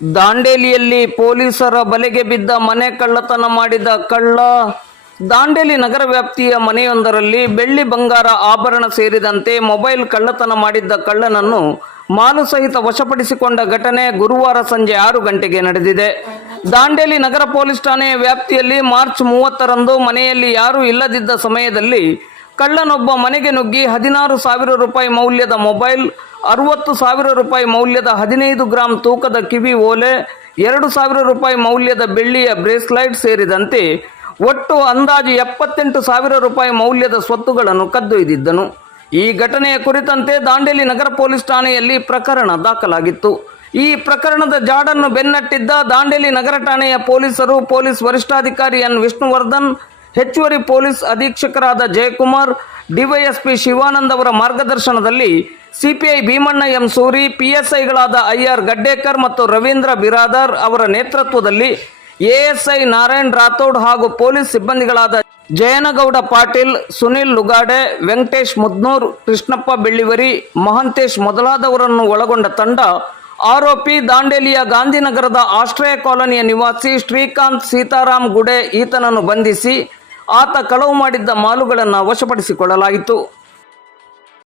ದಾಂಡೇಲಿಯಲ್ಲಿ ಪೊಲೀಸರ ಬಲೆಗೆ ಬಿದ್ದ ಮನೆ ಕಳ್ಳತನ ಮಾಡಿದ ಕಳ್ಳ. ದಾಂಡೇಲಿ ನಗರ ವ್ಯಾಪ್ತಿಯ ಮನೆಯೊಂದರಲ್ಲಿ ಬೆಳ್ಳಿ ಬಂಗಾರ ಆಭರಣ ಸೇರಿದಂತೆ ಮೊಬೈಲ್ ಕಳ್ಳತನ ಮಾಡಿದ್ದ ಕಳ್ಳನನ್ನು ಮಾಲು ಸಹಿತ ವಶಪಡಿಸಿಕೊಂಡ ಘಟನೆ ಗುರುವಾರ ಸಂಜೆ ಆರು ಗಂಟೆಗೆ ನಡೆದಿದೆ. ದಾಂಡೇಲಿ ನಗರ ಪೊಲೀಸ್ ಠಾಣೆಯ ವ್ಯಾಪ್ತಿಯಲ್ಲಿ ಮಾರ್ಚ್ ಮೂವತ್ತರಂದು ಮನೆಯಲ್ಲಿ ಯಾರೂ ಇಲ್ಲದಿದ್ದ ಸಮಯದಲ್ಲಿ ಕಳ್ಳನೊಬ್ಬ ಮನೆಗೆ ನುಗ್ಗಿ ಹದಿನಾರು ಸಾವಿರ ರೂಪಾಯಿ ಮೌಲ್ಯದ ಮೊಬೈಲ್, ಅರವತ್ತು ಸಾವಿರ ರೂಪಾಯಿ ಮೌಲ್ಯದ ಹದಿನೈದು ಗ್ರಾಂ ತೂಕದ ಕಿವಿ ಓಲೆ, ಎರಡು ಸಾವಿರ ರೂಪಾಯಿ ಮೌಲ್ಯದ ಬೆಳ್ಳಿಯ ಬ್ರೇಸ್ಲೈಟ್ ಸೇರಿದಂತೆ ಒಟ್ಟು ಅಂದಾಜು ಎಪ್ಪತ್ತೆಂಟು ಸಾವಿರ ರೂಪಾಯಿ ಮೌಲ್ಯದ ಸ್ವತ್ತುಗಳನ್ನು ಕದ್ದೊಯ್ದಿದ್ದನು ಈ ಘಟನೆಯ ಕುರಿತಂತೆ ದಾಂಡೇಲಿ ನಗರ ಪೊಲೀಸ್ ಠಾಣೆಯಲ್ಲಿ ಪ್ರಕರಣ ದಾಖಲಾಗಿತ್ತು. ಈ ಪ್ರಕರಣದ ಜಾಡನ್ನು ಬೆನ್ನಟ್ಟಿದ್ದ ದಾಂಡೇಲಿ ನಗರ ಠಾಣೆಯ ಪೊಲೀಸರು ಪೊಲೀಸ್ ವರಿಷ್ಠಾಧಿಕಾರಿ ಎನ್. ವಿಷ್ಣುವರ್ಧನ್ ಹೆಚ್ಚುವರಿ ಪೊಲೀಸ್ ಅಧೀಕ್ಷಕರಾದ ಜಯಕುಮಾರ್, ಡಿವೈಎಸ್ಪಿ ಶಿವಾನಂದ್ ಅವರ ಮಾರ್ಗದರ್ಶನದಲ್ಲಿ ಸಿಪಿಐ ಭೀಮಣ್ಣ ಎಂ ಸೂರಿ, ಪಿಎಸ್ಐಗಳಾದ ಐಆರ್ ಗಡ್ಡೇಕರ್ ಮತ್ತು ರವೀಂದ್ರ ಬಿರಾದರ್ ಅವರ ನೇತೃತ್ವದಲ್ಲಿ ಎಎಸ್ಐ ನಾರಾಯಣ್ ರಾಥೋಡ್ ಹಾಗೂ ಪೊಲೀಸ್ ಸಿಬ್ಬಂದಿಗಳಾದ ಜಯನಗೌಡ ಪಾಟೀಲ್, ಸುನಿಲ್ ಲುಗಾಡೆ, ವೆಂಕಟೇಶ್ ಮುದ್ನೂರ್, ಕೃಷ್ಣಪ್ಪ ಬೆಳ್ಳಿವರಿ, ಮಹಂತೇಶ್ ಮೊದಲಾದವರನ್ನು ಒಳಗೊಂಡ ತಂಡ, ಆರೋಪಿ ದಾಂಡೇಲಿಯ ಗಾಂಧಿನಗರದ ಆಶ್ರಯ ಕಾಲೋನಿಯ ನಿವಾಸಿ ಶ್ರೀಕಾಂತ್ ಸೀತಾರಾಮ್ ಗುಡೆ ಈತನನ್ನು ಬಂಧಿಸಿ ಆತ ಕಳವು ಮಾಡಿದ್ದ ಮಾಲುಗಳನ್ನು ವಶಪಡಿಸಿಕೊಳ್ಳಲಾಯಿತು